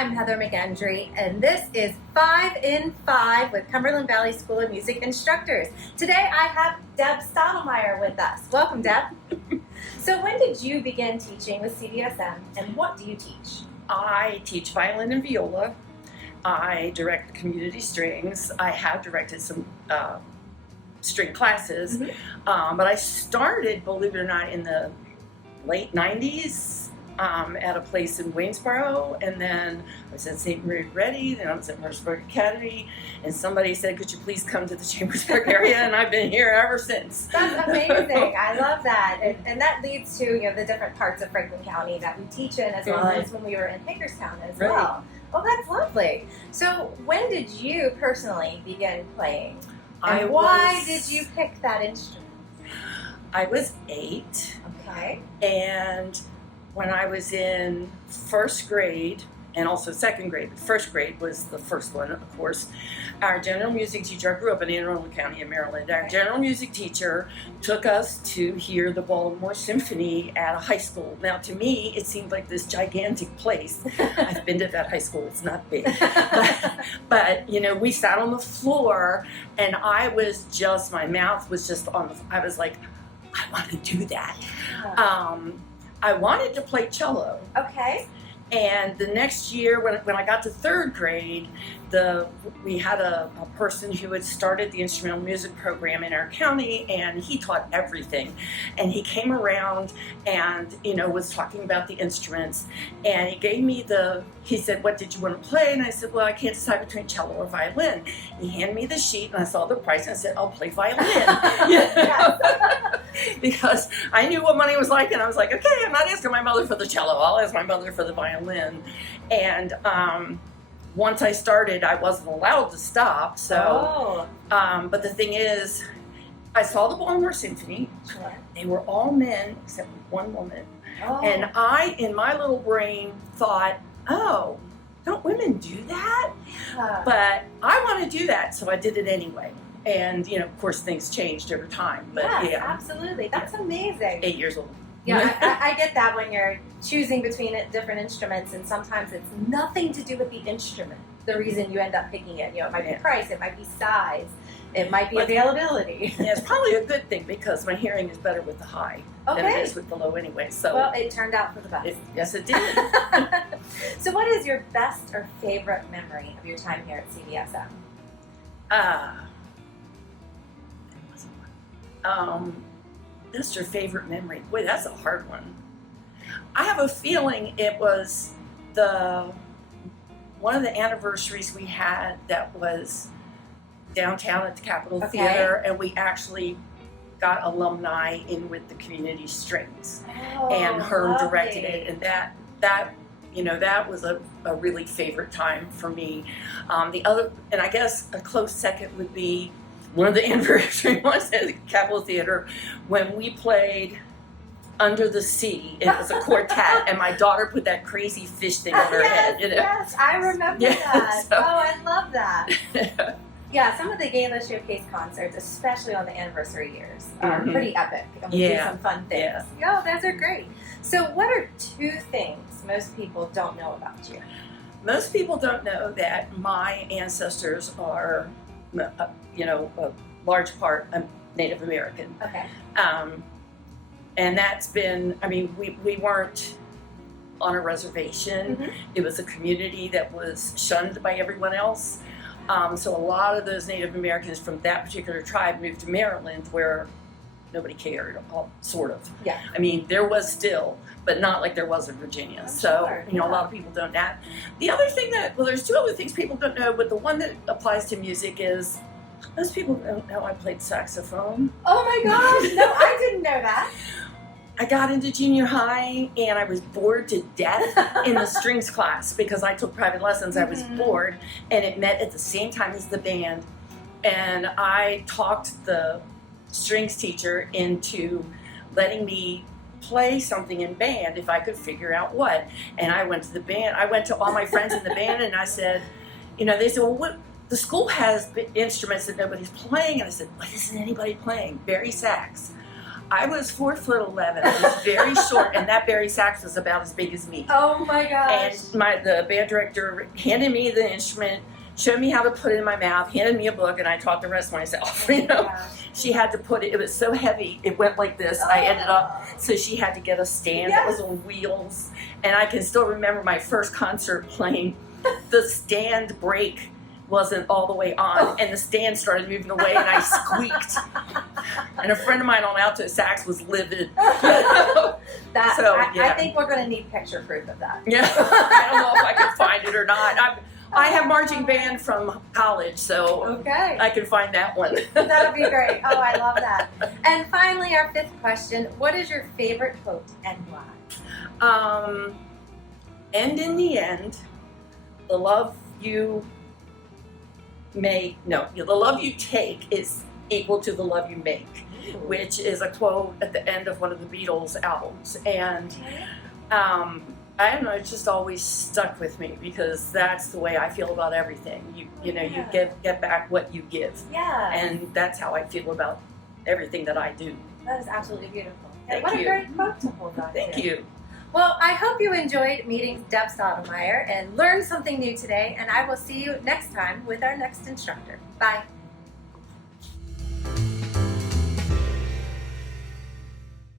I'm Heather McEndry, and this is 5 in 5 with Cumberland Valley School of Music instructors. Today I have Deb Stotelmyer with us. Welcome, Deb. So when did you begin teaching with CVSM, and what do you teach? I teach violin and viola. I direct community strings. I have directed some string classes, but I started, believe it or not, in the late 90s. At a place in Waynesboro, and then I was at St. Mary Ready, then I was at Mercersburg Academy, and somebody said, could you please come to the Chambersburg area, and I've been here ever since. That's amazing. I love that. And that leads to the different parts of Franklin County that we teach in, as well as when we were in Hagerstown as well. Well, that's lovely. So when did you personally begin playing? And why did you pick that instrument? I was 8. Okay. And when I was in first grade, and also second grade, but first grade was the first one, of course, our general music teacher, I grew up in Anne Arundel County in Maryland, our general music teacher took us to hear the Baltimore Symphony at a high school. Now, to me, it seemed like this gigantic place. I've been to that high school, it's not big. But we sat on the floor, and I was just, my mouth was just on the, I was like, I want to do that. I wanted to play cello. Okay. And the next year, when I got to third grade, we had a person who had started the instrumental music program in our county, and he taught everything. And he came around and, was talking about the instruments. And he gave me he said, what did you want to play? And I said, well, I can't decide between cello or violin. He handed me the sheet, and I saw the price, and I said, I'll play violin. Because I knew what money was like, and I was like, okay, I'm not asking my mother for the cello, I'll ask my mother for the violin. And once I started, I wasn't allowed to stop. So, but the thing is, I saw the Baltimore Symphony. Sure. They were all men except one woman. Oh. And I, in my little brain, thought, oh, don't women do that? But I want to do that, so I did it anyway. And, of course, things changed over time. But yes, absolutely. That's amazing. 8 years old. Yeah, I get that when you're choosing between different instruments, and sometimes it's nothing to do with the instrument, the reason you end up picking it. It might be price, it might be size, it might be availability. Yeah, it's probably a good thing, because my hearing is better with the high than it is with the low anyway. So, well, it turned out for the best. Yes, it did. So what is your best or favorite memory of your time here at CVSM? That's your favorite memory. Boy, that's a hard one. I have a feeling it was one of the anniversaries we had that was downtown at the Capitol Theater, and we actually got alumni in with the community strings, and Herm directed it, and that was a really favorite time for me. The other, and I guess a close second would be one of the anniversary ones at the Capitol Theater when we played Under the Sea. It was a quartet, and my daughter put that crazy fish thing on her head. Yes, I remember that. So, I love that. Yeah, some of the Gala Showcase concerts, especially on the anniversary years, are pretty epic, and we do some fun things. Yeah, those are great. So what are 2 things most people don't know about you? Most people don't know that my ancestors are, a large part Native American. Okay. And that's been, we weren't on a reservation. It was a community that was shunned by everyone else. So a lot of those Native Americans from that particular tribe moved to Maryland, where nobody cared, sort of. Yeah. There was still, but not like there was in Virginia. So, a lot of people don't know. The other thing there's 2 other things people don't know, but the one that applies to music is, most people don't know I played saxophone. Oh my gosh, no, I didn't know that. I got into junior high, and I was bored to death in the strings class because I took private lessons. I was bored, and it met at the same time as the band. And I talked the strings teacher into letting me play something in band if I could figure out what. And I went to the band. I went to all my friends in the band, and I said, they said, well, what? The school has instruments that nobody's playing. And I said, what isn't anybody playing? Bari sax. I was 4'11". I was very short, and that Barry sax was about as big as me. Oh my gosh. And the band director handed me the instrument, showed me how to put it in my mouth, handed me a book, and I taught the rest myself. You know, she had to put it. It was so heavy. It went like this. I ended up. So she had to get a stand that was on wheels, and I can still remember my first concert playing. The stand brake wasn't all the way on, and the stand started moving away, and I squeaked. And a friend of mine on alto sax was livid. I Yeah. think we're going to need picture proof of that. Yeah, I don't know if I can find it or not. I have marching band from college, so I can find that one. That'll be great. Oh, I love that. And finally, our fifth question: what is your favorite quote and why? And in the end, the love you take is equal to the love you make, which is a quote at the end of one of the Beatles albums. And I don't know, it's just always stuck with me because that's the way I feel about everything. You get back what you give. Yeah. And that's how I feel about everything that I do. That is absolutely beautiful. Thank what you. a great quote to hold on to. Thank you. Well, I hope you enjoyed meeting Deb Stotelmyer and learned something new today, and I will see you next time with our next instructor. Bye.